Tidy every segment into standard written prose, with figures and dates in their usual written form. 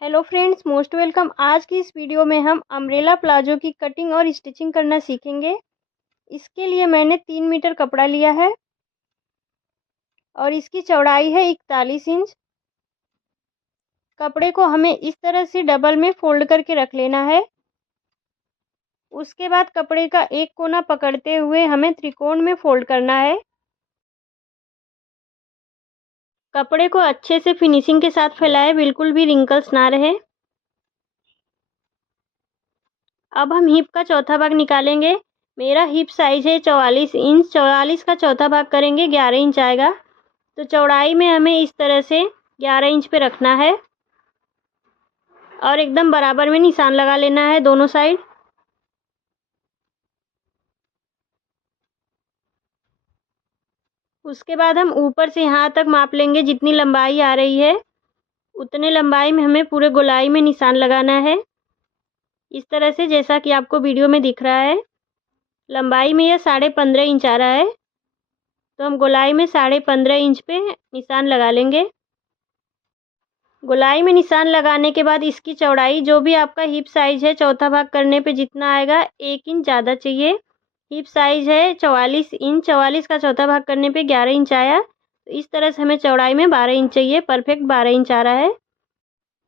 Hello friends, most welcome. आज की इस वीडियो में हम अम्ब्रेला प्लाजो की कटिंग और स्टिचिंग करना सीखेंगे। इसके लिए मैंने 3 मीटर कपड़ा लिया है और इसकी चौड़ाई है 41 इंच। कपड़े को हमें इस तरह से डबल में फोल्ड करके रख लेना है। उसके बाद कपड़े का एक कोना पकड़ते हुए हमें त्रिकोण में फोल्ड करना है। कपड़े को अच्छे से फिनिशिंग के साथ फैलाएं, बिल्कुल भी रिंकल्स ना रहे। अब हम हिप का चौथा भाग निकालेंगे। मेरा हिप साइज है 44 इंच। 44 का चौथा भाग करेंगे 11 इंच आएगा। तो चौड़ाई में हमें इस तरह से 11 इंच पे रखना है और एकदम बराबर में निशान लगा लेना है दोनों साइड। उसके बाद हम ऊपर से यहाँ तक माप लेंगे। जितनी लंबाई आ रही है उतने लंबाई में हमें पूरे गोलाई में निशान लगाना है, इस तरह से जैसा कि आपको वीडियो में दिख रहा है। लंबाई में यह 15.5 इंच आ रहा है, तो हम गोलाई में 15.5 इंच पे निशान लगा लेंगे। गोलाई में निशान लगाने के बाद इसकी चौड़ाई जो भी आपका हिप साइज है चौथा भाग करने पे जितना आएगा 1 इंच ज़्यादा चाहिए। हिप साइज है 44 इंच। 44 का चौथा भाग करने पे 11 इंच आया, तो इस तरह से हमें चौड़ाई में 12 इंच चाहिए। परफेक्ट 12 इंच आ रहा है।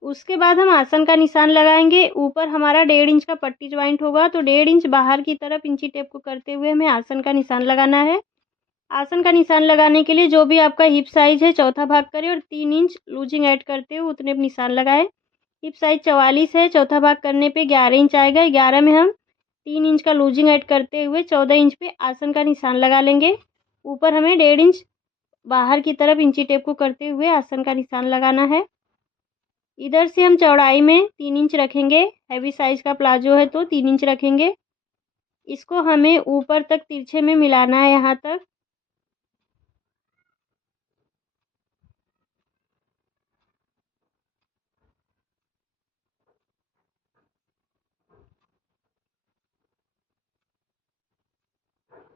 उसके बाद हम आसन का निशान लगाएंगे। ऊपर हमारा 1.5 इंच का पट्टी ज्वाइंट होगा, तो 1.5 इंच बाहर की तरफ इंची टेप को करते हुए हमें आसन का निशान लगाना है। आसन का निशान लगाने के लिए जो भी आपका हिप साइज है चौथा भाग करें और 3 इंच लूजिंग ऐड करते हुए उतने पे निशान लगाएं। हिप साइज 44 है, चौथा भाग करने पे 11 इंच आएगा। 11 में हम 3 इंच का लूजिंग ऐड करते हुए 14 इंच पे आसन का निशान लगा लेंगे। ऊपर हमें 1.5 इंच बाहर की तरफ इंची टेप को करते हुए आसन का निशान लगाना है। इधर से हम चौड़ाई में 3 इंच रखेंगे। हैवी साइज का प्लाजो है तो 3 इंच रखेंगे। इसको हमें ऊपर तक तिरछे में मिलाना है, यहाँ तक।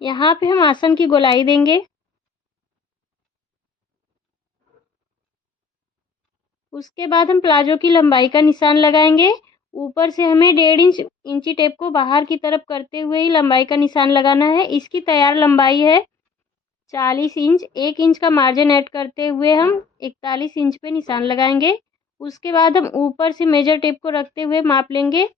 यहाँ पे हम आसन की गोलाई देंगे। उसके बाद हम प्लाजो की लंबाई का निशान लगाएंगे। ऊपर से हमें 1.5 इंच इंची टेप को बाहर की तरफ करते हुए ही लंबाई का निशान लगाना है। इसकी तैयार लंबाई है 40 इंच। 1 इंच का मार्जिन ऐड करते हुए हम 41 इंच पे निशान लगाएंगे। उसके बाद हम ऊपर से मेजर टेप को रखते हुए माप लेंगे।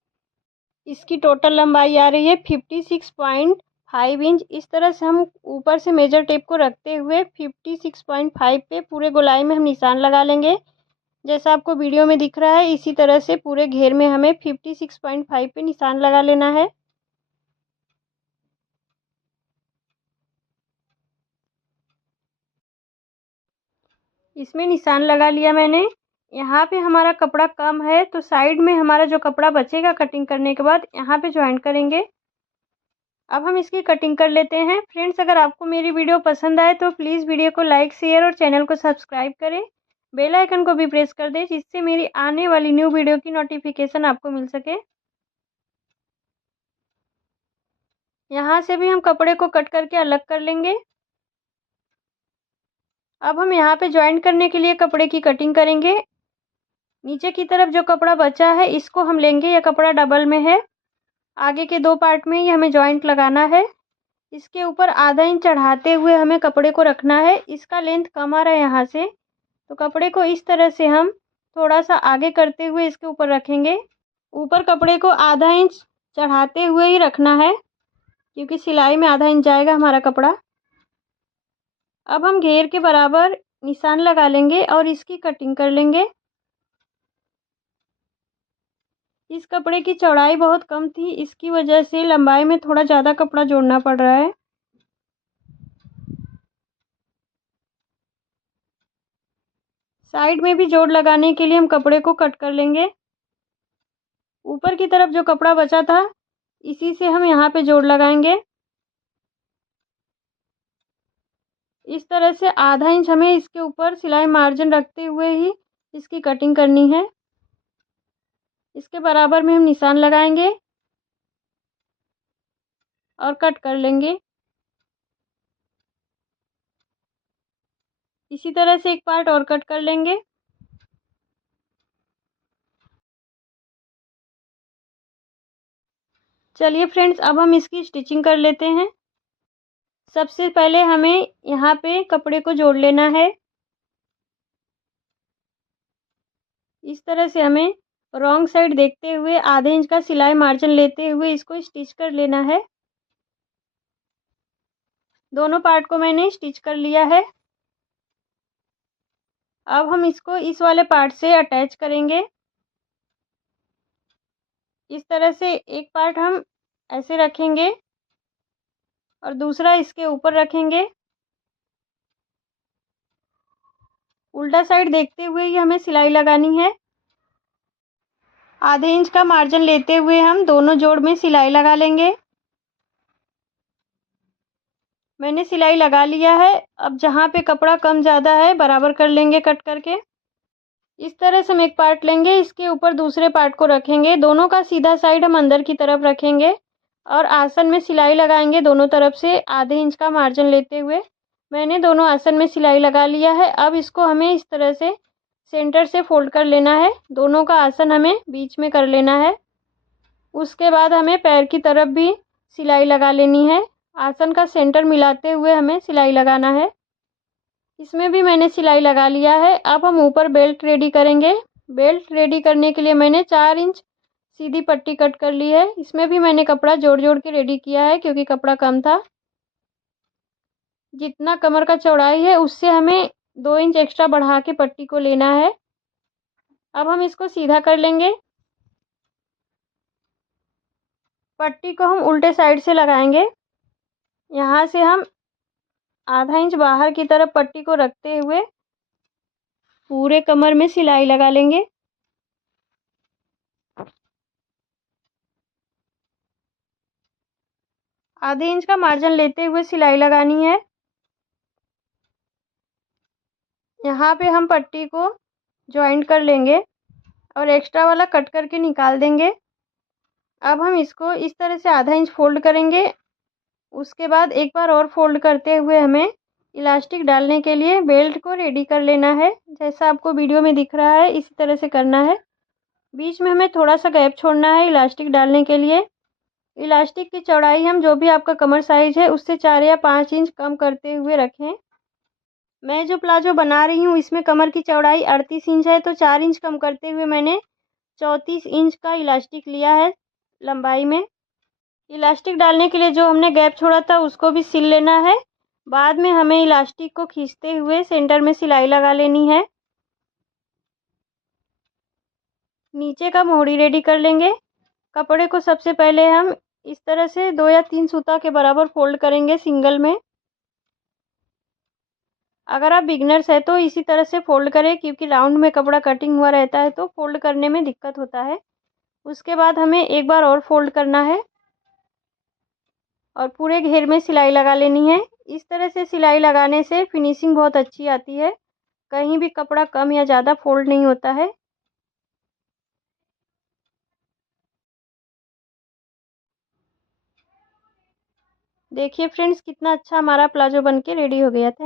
इसकी टोटल लंबाई आ रही है 56.5 इंच। इस तरह से हम ऊपर से मेजर टेप को रखते हुए 56.5 पे पूरे गोलाई में हम निशान लगा लेंगे। जैसा आपको वीडियो में दिख रहा है इसी तरह से पूरे घेर में हमें 56.5 पे निशान लगा लेना है। इसमें निशान लगा लिया मैंने। यहाँ पे हमारा कपड़ा कम है तो साइड में हमारा जो कपड़ा बचेगा कटिंग करने के बाद यहाँ पे ज्वाइंट करेंगे। अब हम इसकी कटिंग कर लेते हैं। फ्रेंड्स, अगर आपको मेरी वीडियो पसंद आए तो प्लीज़ वीडियो को लाइक, शेयर और चैनल को सब्सक्राइब करें। बेल आइकन को भी प्रेस कर दें जिससे मेरी आने वाली न्यू वीडियो की नोटिफिकेशन आपको मिल सके। यहाँ से भी हम कपड़े को कट करके अलग कर लेंगे। अब हम यहाँ पे ज्वाइंट करने के लिए कपड़े की कटिंग करेंगे। नीचे की तरफ जो कपड़ा बचा है इसको हम लेंगे। यह कपड़ा डबल में है। आगे के 2 पार्ट में ही हमें ज्वाइंट लगाना है। इसके ऊपर आधा इंच चढ़ाते हुए हमें कपड़े को रखना है। इसका लेंथ कम आ रहा है यहाँ से, तो कपड़े को इस तरह से हम थोड़ा सा आगे करते हुए इसके ऊपर रखेंगे। ऊपर कपड़े को आधा इंच चढ़ाते हुए ही रखना है क्योंकि सिलाई में आधा इंच जाएगा हमारा कपड़ा। अब हम घेर के बराबर निशान लगा लेंगे और इसकी कटिंग कर लेंगे। इस कपड़े की चौड़ाई बहुत कम थी, इसकी वजह से लंबाई में थोड़ा ज़्यादा कपड़ा जोड़ना पड़ रहा है। साइड में भी जोड़ लगाने के लिए हम कपड़े को कट कर लेंगे। ऊपर की तरफ जो कपड़ा बचा था इसी से हम यहाँ पे जोड़ लगाएंगे। इस तरह से आधा इंच हमें इसके ऊपर सिलाई मार्जिन रखते हुए ही इसकी कटिंग करनी है। इसके बराबर में हम निशान लगाएंगे और कट कर लेंगे। इसी तरह से एक पार्ट और कट कर लेंगे। चलिए फ्रेंड्स, अब हम इसकी स्टिचिंग कर लेते हैं। सबसे पहले हमें यहाँ पे कपड़े को जोड़ लेना है। इस तरह से हमें रॉन्ग साइड देखते हुए आधे इंच का सिलाई मार्जिन लेते हुए इसको स्टिच कर लेना है। दोनों पार्ट को मैंने स्टिच कर लिया है। अब हम इसको इस वाले पार्ट से अटैच करेंगे। इस तरह से एक पार्ट हम ऐसे रखेंगे और दूसरा इसके ऊपर रखेंगे। उल्टा साइड देखते हुए ही हमें सिलाई लगानी है। आधे इंच का मार्जिन लेते हुए हम दोनों जोड़ में सिलाई लगा लेंगे। मैंने सिलाई लगा लिया है। अब जहाँ पे कपड़ा कम ज़्यादा है बराबर कर लेंगे कट करके। इस तरह से हम एक पार्ट लेंगे, इसके ऊपर दूसरे पार्ट को रखेंगे। दोनों का सीधा साइड हम अंदर की तरफ रखेंगे और आसन में सिलाई लगाएंगे दोनों तरफ से आधे इंच का मार्जिन लेते हुए। मैंने दोनों आसन में सिलाई लगा लिया है। अब इसको हमें इस तरह से सेंटर से फोल्ड कर लेना है। दोनों का आसन हमें बीच में कर लेना है। उसके बाद हमें पैर की तरफ भी सिलाई लगा लेनी है। आसन का सेंटर मिलाते हुए हमें सिलाई लगाना है। इसमें भी मैंने सिलाई लगा लिया है। अब हम ऊपर बेल्ट रेडी करेंगे। बेल्ट रेडी करने के लिए मैंने 4 इंच सीधी पट्टी कट कर ली है। इसमें भी मैंने कपड़ा जोड़ जोड़ के रेडी किया है क्योंकि कपड़ा कम था। जितना कमर का चौड़ाई है उससे हमें 2 इंच एक्स्ट्रा बढ़ा के पट्टी को लेना है। अब हम इसको सीधा कर लेंगे। पट्टी को हम उल्टे साइड से लगाएंगे। यहाँ से हम आधा इंच बाहर की तरफ पट्टी को रखते हुए पूरे कमर में सिलाई लगा लेंगे। आधे इंच का मार्जिन लेते हुए सिलाई लगानी है। यहाँ पे हम पट्टी को जॉइंट कर लेंगे और एक्स्ट्रा वाला कट करके निकाल देंगे। अब हम इसको इस तरह से आधा इंच फोल्ड करेंगे। उसके बाद एक बार और फोल्ड करते हुए हमें इलास्टिक डालने के लिए बेल्ट को रेडी कर लेना है। जैसा आपको वीडियो में दिख रहा है इसी तरह से करना है। बीच में हमें थोड़ा सा गैप छोड़ना है इलास्टिक डालने के लिए। इलास्टिक की चौड़ाई हम जो भी आपका कमर साइज है उससे 4 या 5 इंच कम करते हुए रखें। मैं जो प्लाजो बना रही हूँ इसमें कमर की चौड़ाई 38 इंच है, तो 4 इंच कम करते हुए मैंने 34 इंच का इलास्टिक लिया है लंबाई में। इलास्टिक डालने के लिए जो हमने गैप छोड़ा था उसको भी सिल लेना है। बाद में हमें इलास्टिक को खींचते हुए सेंटर में सिलाई लगा लेनी है। नीचे का मोहरी रेडी कर लेंगे। कपड़े को सबसे पहले हम इस तरह से 2 या 3 सूता के बराबर फोल्ड करेंगे सिंगल में। अगर आप बिगनर्स है तो इसी तरह से फोल्ड करें क्योंकि राउंड में कपड़ा कटिंग हुआ रहता है तो फोल्ड करने में दिक्कत होता है। उसके बाद हमें एक बार और फोल्ड करना है और पूरे घेर में सिलाई लगा लेनी है। इस तरह से सिलाई लगाने से फिनिशिंग बहुत अच्छी आती है। कहीं भी कपड़ा कम या ज़्यादा फोल्ड नहीं होता है। देखिए फ्रेंड्स, कितना अच्छा हमारा प्लाजो बनके रेडी हो गया था।